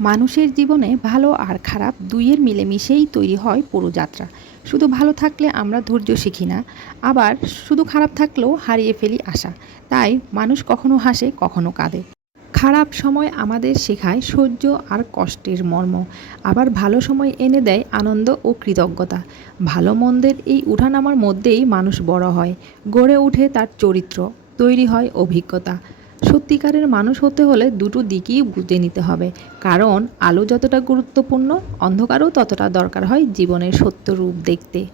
মানুষের জীবনে ভালো আর খারাপ দুইয়ের মিলেমিশেই তৈরি হয় পুরো যাত্রা। শুধু ভালো থাকলে আমরা ধৈর্য শিখি না, আবার শুধু খারাপ থাকলেও হারিয়ে ফেলি আশা। তাই মানুষ কখনো হাসে, কখনো কাঁদে। খারাপ সময় আমাদের শেখায় সহ্য আর কষ্টের মর্ম, আবার ভালো সময় এনে দেয় আনন্দ ও কৃতজ্ঞতা। ভালো মন্দের এই উঠানামার মধ্যেই মানুষ বড় হয়, গড়ে ওঠে তার চরিত্র, তৈরি হয় অভিজ্ঞতা। সত্যিকারের মানুষ হতে হলে দুটো দিকই বুঝে নিতে হবে, কারণ আলো যতটা গুরুত্বপূর্ণ, অন্ধকারও ততটা দরকার হয় জীবনের সত্য রূপ দেখতে।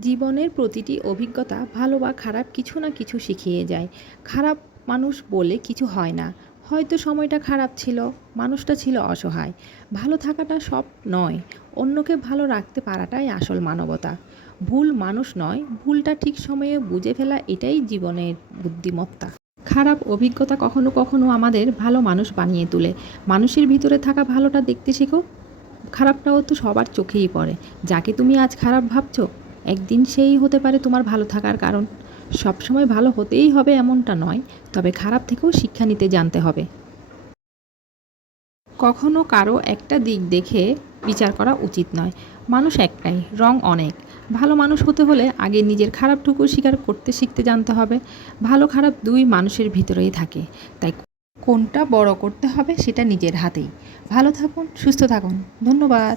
জীবনের প্রতিটি অভিজ্ঞতা ভালো বা খারাপ কিছু না কিছু শিখিয়ে যায়। খারাপ মানুষ বলে কিছু হয় না, হয়তো সময়টা খারাপ ছিল, মানুষটা ছিল অসহায়। ভালো থাকাটা সব নয়, অন্যকে ভালো রাখতে পারাটাই আসল মানবতা। ভুল মানুষ নয়, ভুলটা ঠিক সময়ে বুঝে ফেলা এটাই জীবনের বুদ্ধিমত্তা। খারাপ অভিজ্ঞতা কখনো কখনো আমাদের ভালো মানুষ বানিয়ে তোলে। মানুষের ভিতরে থাকা ভালোটা দেখতে শেখো। খারাপটাও তো সবার চোখেই পড়ে। যাকে তুমি আজ খারাপ ভাবছো, একদিন সেই হতে পারে তোমার ভালো থাকার কারণ। সবসময় ভালো হতেই হবে এমনটা নয়, তবে খারাপ থেকেও শিক্ষা নিতে জানতে হবে। কখনো কারো একটা দিক দেখে বিচার করা উচিত নয়। মানুষ একটাই, রং অনেক। ভালো মানুষ হতে হলে আগে নিজের খারাপটুকু স্বীকার করতে শিখতে জানতে হবে। ভালো খারাপ দুই মানুষের ভিতরেই থাকে, তাই কোনটা বড় করতে হবে সেটা নিজের হাতেই। ভালো থাকুন, সুস্থ থাকুন। ধন্যবাদ।